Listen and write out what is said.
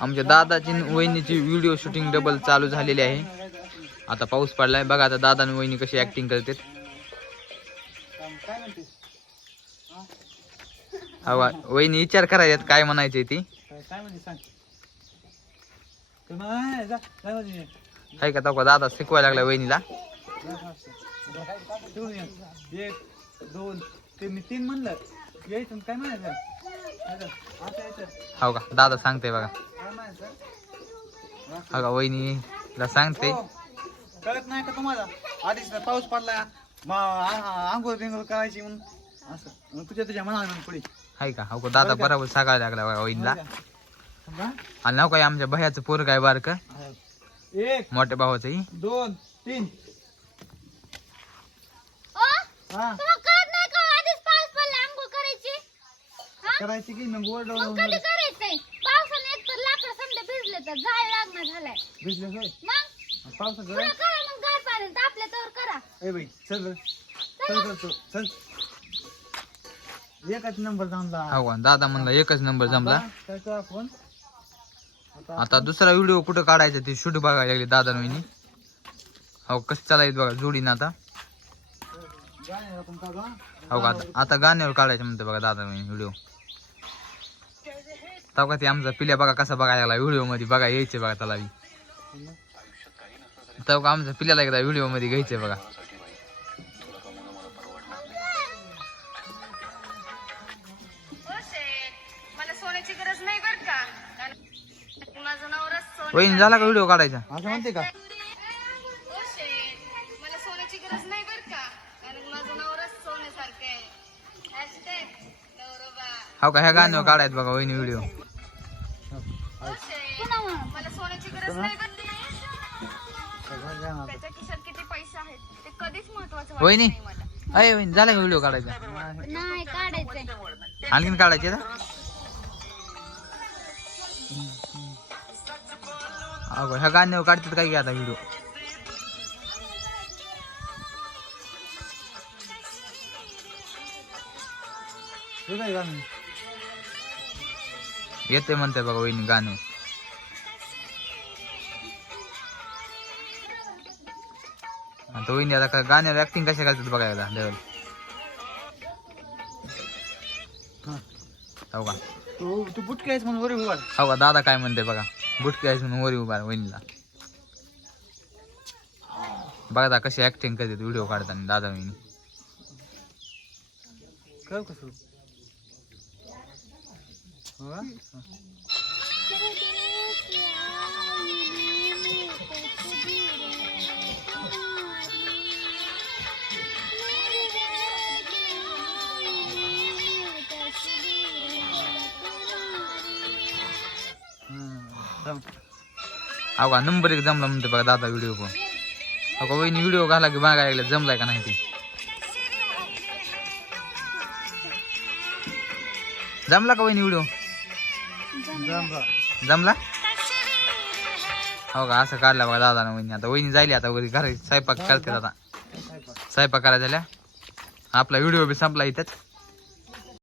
आमच्या दादाची वहिनीची video shooting double चालू झालेली आहे. आता पाऊस पडलाय. बघा आता दादा आणि वहिनी कशी ऍक्टिंग करते वहिनी विचार करायच्यात काय म्हणायचे ती. काय का तो दादा शिकवायला लागला वहिनीला. एक दोन ते मी तीन म्हणलं यायचं काय म्हणायचं हो का? दादा सांगते बघा. का वहिनीला सांगते. हो. कळत नाही का तुम्हाला? आधीच पाऊस पडला. आंघोळ बिंघोळ करायची म्हणून. असं. तुझ्या तुझ्या मनाला पुढे. आहे का? हो का? दादा बरोबर सांगायला लागला वहिनीला. आणि नाव काय आमच्या भयाचं पोर काय बारक? एक मोठ्या भावाचंही दोन तीन. हा. कळत नाही का आधीच पाऊस पडला आंघोळ करायची? करायची की मग वर मग कधी करायचंय पावसाने एक तर लाकडं समजा भिजले तर झाड लागणार झालाय. भिजले होय? मग? पावसाचं पुढं करा मग गार पाणी तापले तर करा. ए बाई चल रे. चल. चल चल चल एकच नंबर जमला. हो का दादा म्हणला एकच नंबर जमला आता काय करू आपण आता आता दुसरा व्हिडिओ कुठं काढायचा ते शूट बघायला लागले दादा वहिनी हो कसं चालायचं बघा जोडीनं आता. गाणे आपण काढू हा. हो का आता आता गाण्यावर काढायचं म्हणते बघा दादा वहिनी व्हिडिओ का ते आमचा पिल्या बघा कसा बघायला लागला व्हिडिओमध्ये बघा यायचे बघा त्याला बी. तेव्हा का आमच्या पिल्याला एकदा व्हिडिओमध्ये घ्यायचे बघा. वहिनी झाला का व्हिडिओ काढायचा? असं म्हणते का? हो का ह्या गाण्यावर काढायचं बघा वहिनी व्हिडिओ. मला सोन्याची गरज नाही बर सगळं गाणं आता. त्याच्या खिशात किती पैसे आहेत ते कधीच महत्वाचं वहिनी. नाही मला. अय वहिनी झाला का व्हिडिओ काढायचा? नाही काढायचंय. आणखीन काढायचे ना? अगो ह्या गाण्यावर काढतात काय की आता व्हिडिओ? काय गाणं? येते म्हणते बघा वहिनी गाणं. आता वहिनी आता का गाण्यावर ऍक्टिंग कशा करतात बघायला लेवल हा. का? तू तू बुटके आहेस म्हणून वरी उभा राहा. हो का? दादा काय म्हणते बघा? बुटके आहेस म्हणून वरी उभा आहे वहिनीला. बघा आता कशी ऍक्टिंग करतात व्हिडिओ काढताना दादा वहिनी. करू का सुरू हो का? नंबर एक जमला म्हणते बघा दादा व्हिडिओ पण अगो का वहिनी व्हिडिओ घाला की मागा ऐकलं जमलाय का नाही ते जमला का वहिनी व्हिडिओ जमला. हो का असं काढला बघा दादा ना वहिनी. आता वहिनी जायली आता घरी घरी. स्वयंपाक करते आता. स्वयंपाक करायला झाल्या. आपला व्हिडिओ बी संपला इथंच.